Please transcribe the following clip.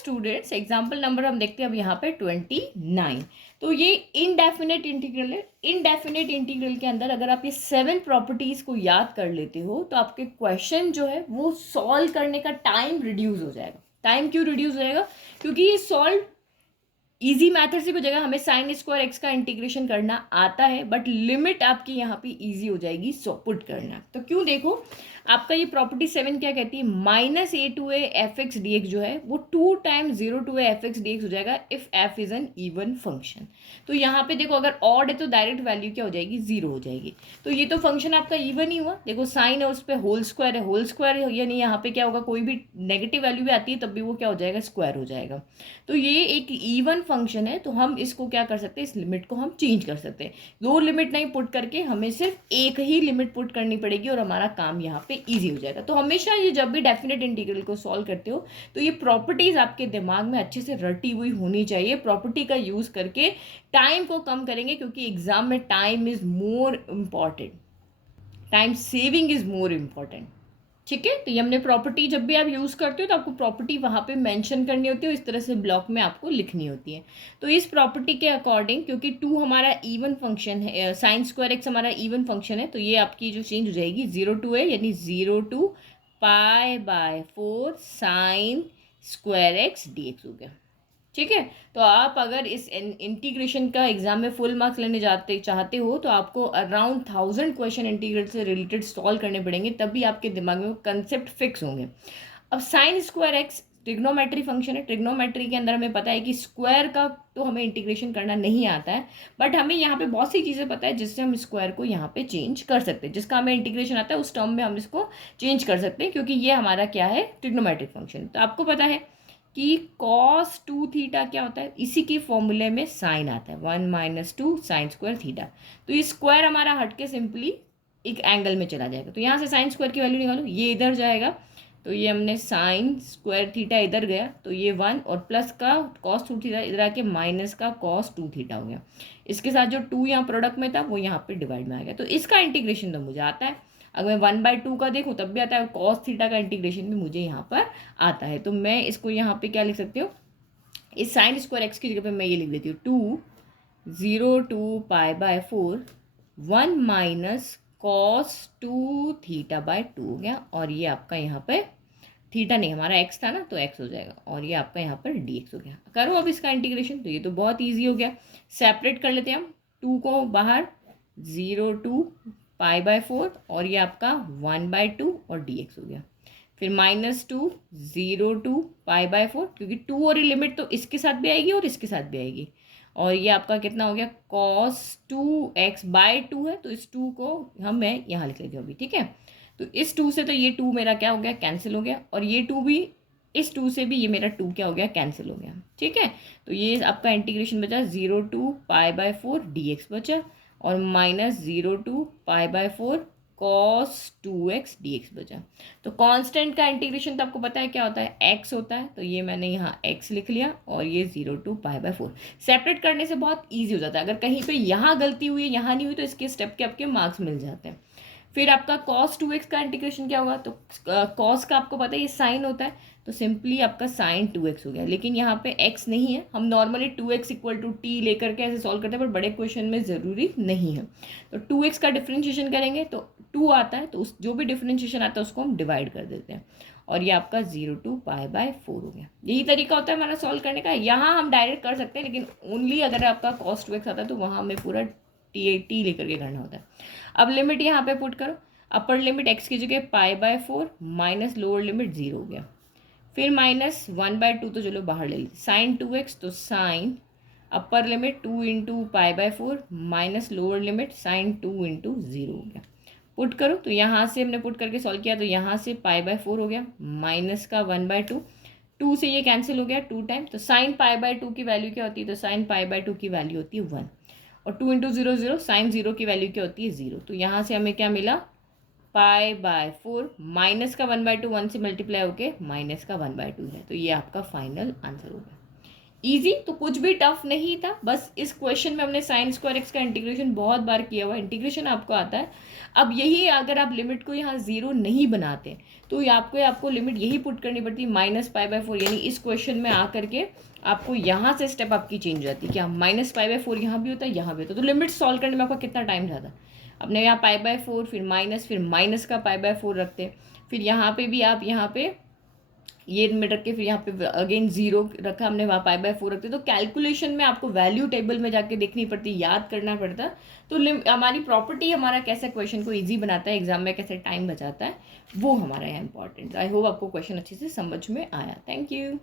Students example number हम देखते हैं अब यहाँ पे 29। तो ये इनडेफिनेट इंटीग्रल है। इनडेफिनेट इंटीग्रल के अंदर अगर आप ये 7 प्रॉपर्टीज को याद कर लेते हो तो आपके क्वेश्चन जो है वो सॉल्व करने का टाइम रिड्यूस हो जाएगा। टाइम क्यों रिड्यूस हो जाएगा? क्योंकि ये सॉल्व इजी मैथड से हो जाएगा। हमें साइन स्क्वायर एक्स का इंटीग्रेशन करना आता है, बट लिमिट आपकी यहाँ पे इजी हो जाएगी सो पुट करना। तो क्यों, देखो आपका ये प्रॉपर्टी 7 क्या कहती है, minus a to a f x d x जो है वो 2 times 0 to a f x d x हो जाएगा if f is an even function. तो यहाँ पे देखो अगर ऑड है तो डायरेक्ट वैल्यू क्या हो जाएगी, 0 हो जाएगी। तो ये तो फंक्शन आपका इवन ही हुआ। देखो साइन है उस पर होल स्क्वायर है, होल स्क्वायर यानी यहाँ पे क्या होगा, कोई भी नेगेटिव वैल्यू भी आती है तब भी वो क्या हो जाएगा, स्क्वायर हो जाएगा। तो ये एक इवन फंक्शन है, तो हम इसको क्या कर सकते हैं, इस लिमिट को हम चेंज कर सकते हैं। 2 लिमिट नहीं पुट करके हमें सिर्फ एक ही लिमिट पुट करनी पड़ेगी और हमारा काम यहाँ पे इजी हो जाएगा। तो हमेशा ये जब भी डेफिनेट इंटीग्रल को सॉल्व करते हो तो ये प्रॉपर्टीज आपके दिमाग में अच्छे से रटी हुई होनी चाहिए। प्रॉपर्टी का यूज करके टाइम को कम करेंगे, क्योंकि एग्जाम में time is more important, time saving is more important. ठीक है, तो ये हमने प्रॉपर्टी जब भी आप यूज़ करते हो तो आपको प्रॉपर्टी वहाँ पे मेंशन करनी होती है, इस तरह से ब्लॉक में आपको लिखनी होती है। तो इस प्रॉपर्टी के अकॉर्डिंग, क्योंकि 2 हमारा इवन फंक्शन है, साइन स्क्वायर एक्स हमारा इवन फंक्शन है, तो ये आपकी जो चेंज हो जाएगी 0 टू है, यानी 0 to pi by 4 sine square x d x हो गया। ठीक है, तो आप अगर इस इंटीग्रेशन का एग्जाम में फुल मार्क्स लेने चाहते हो तो आपको अराउंड 1000 क्वेश्चन इंटीग्रल से रिलेटेड सॉल्व करने पड़ेंगे, तभी आपके दिमाग में वो कंसेप्ट फिक्स होंगे। अब sign square x trigonometry function है। ट्रिग्नोमेट्री के अंदर हमें पता है कि स्क्वायर का तो हमें इंटीग्रेशन करना नहीं आता है, बट हमें यहाँ पे बहुत सी चीज़ें पता है जिससे हम स्क्वायर को यहाँ पे चेंज कर सकते हैं। जिसका हमें इंटीग्रेशन आता है उस टर्म में हम इसको चेंज कर सकते हैं, क्योंकि ये हमारा क्या है, ट्रिग्नोमेट्रिक फंक्शन। तो आपको पता है कि cos 2 थीटा क्या होता है, इसी के फॉर्मूले में साइन आता है 1 माइनस 2 साइन स्क्वायर थीटा। तो ये स्क्वायर हमारा हट के सिंपली एक एंगल में चला जाएगा। तो यहाँ से साइन स्क्वायर की वैल्यू निकालो, ये इधर जाएगा, तो ये हमने साइन स्क्वायर थीटा इधर गया, तो ये 1 और प्लस का cos 2 थीटा इधर आके माइनस का cos 2 थीटा हो गया। इसके साथ जो 2 यहाँ प्रोडक्ट में था वो यहाँ पे डिवाइड में आ गया। तो इसका इंटीग्रेशन तो मुझे आता है। अगर मैं 1/2 का देखूँ तब भी आता है, और कॉस थीटा का इंटीग्रेशन भी मुझे यहाँ पर आता है। तो मैं इसको यहाँ पे क्या लिख सकती हूँ, इस साइन स्क्वायर एक्स की जगह पे मैं ये लिख देती हूँ 2 0 to pi by 4 1 minus cos 2 theta by 2 हो गया। और ये आपका यहाँ पे थीटा नहीं, हमारा एक्स था ना, तो एक्स हो जाएगा, और ये आपका यहाँ पर डी एक्स हो गया। करो अब इसका इंटीग्रेशन, तो ये तो बहुत ईजी हो गया। सेपरेट कर लेते हैं हम 2 को बाहर, 0 टू पाई बाय 4 और ये आपका 1/2 और डी एक्स हो गया। फिर -2 0 टू पाई बाय 4, क्योंकि 2 और ये लिमिट तो इसके साथ भी आएगी और इसके साथ भी आएगी। और ये आपका कितना हो गया, cos 2x/2 है, तो इस 2 को मैं यहाँ लिख लेती हूँ अभी। ठीक है, तो इस 2 से तो ये 2 मेरा क्या हो गया, कैंसिल हो गया, और ये 2 भी, इस 2 से भी ये मेरा 2 क्या हो गया, कैंसिल हो गया। ठीक है, तो ये आपका इंटीग्रेशन बचा 0 to pi by 4 d x बचा, और -0 to pi by 4 cos 2x dx बचा। तो कांस्टेंट का इंटीग्रेशन तो आपको पता है क्या होता है, x होता है, तो ये मैंने यहाँ x लिख लिया, और ये 0 टू पाई बाय 4। सेपरेट करने से बहुत ईजी हो जाता है। अगर कहीं पे यहाँ गलती हुई है, यहाँ नहीं हुई, तो इसके स्टेप के आपके मार्क्स मिल जाते हैं। फिर आपका cos 2x का इंटीग्रेशन क्या होगा, तो cos का आपको पता है ये साइन होता है, तो सिंपली आपका साइन 2x हो गया। लेकिन यहाँ पे x नहीं है, हम normally 2x equal to T लेकर के ऐसे सॉल्व करते हैं, पर बड़े क्वेश्चन में ज़रूरी नहीं है। तो 2x का डिफ्रेंशिएशन करेंगे तो 2 आता है, तो उस जो भी डिफ्रेंशिएशन आता है उसको हम डिवाइड कर देते हैं, और ये आपका 0 टू पाई बाय 4 हो गया। यही तरीका होता है हमारा सॉल्व करने का। यहाँ हम डायरेक्ट कर सकते हैं, लेकिन ओनली अगर आपका cos 2x आता है तो वहाँ हमें पूरा टी लेकर के करना होता है। अब लिमिट यहाँ पे पुट करो, अपर लिमिट x की जगह पाई बाय 4 माइनस लोअर लिमिट 0 हो गया। फिर -1/2 तो चलो बाहर ले लीजिए, साइन 2x, तो sine upper limit 2 into pi by 4 minus lower limit sine 2 into 0 हो गया। पुट करो, तो यहाँ से हमने पुट करके सॉल्व किया, तो यहाँ से पाई बाय 4 हो गया, माइनस का 1/2, 2 से ये कैंसिल हो गया 2 टाइम, तो साइन पाई बाय 2 की वैल्यू क्या होती है, तो साइन पाई बाय 2 की वैल्यू होती है 1, और 2 इंटू 0 0, साइन 0 की वैल्यू क्या होती है 0। तो यहाँ से हमें क्या मिला, पाई बाय 4 माइनस का 1/2, 1 से मल्टीप्लाई होके माइनस का 1/2 है। तो ये आपका फाइनल आंसर होगा। इजी, तो कुछ भी टफ नहीं था। बस इस क्वेश्चन में हमने साइन स्क्वायर एक्स का इंटीग्रेशन बहुत बार किया हुआ, इंटीग्रेशन आपको आता है। अब यही अगर आप लिमिट को यहाँ ज़ीरो नहीं बनाते तो आपको लिमिट यही पुट करनी पड़ती -π/4, यानी इस क्वेश्चन में आकर के आपको यहाँ से स्टेप आपकी चेंज हो जाती है। क्या -π/4 यहाँ भी होता है, यहाँ भी होता है। तो लिमिट सॉल्व करने में आपका कितना टाइम जाता, अपने यहाँ π/4 फिर माइनस का π/4 रखते, फिर यहाँ पे भी आप यहाँ पे ये लिमिट रख के फिर यहाँ पे अगेन जीरो रखा हमने, वहाँ π/4 रखते। तो कैलकुलेशन में आपको वैल्यू टेबल में जाके देखनी पड़ती, याद करना पड़ता। तो हमारी प्रॉपर्टी हमारा कैसे क्वेश्चन को इजी बनाता है, एग्जाम में कैसे टाइम बचाता है, वो हमारा यहाँ इंपॉर्टेंट। आई होप आपको क्वेश्चन अच्छे से समझ में आया। Thank you.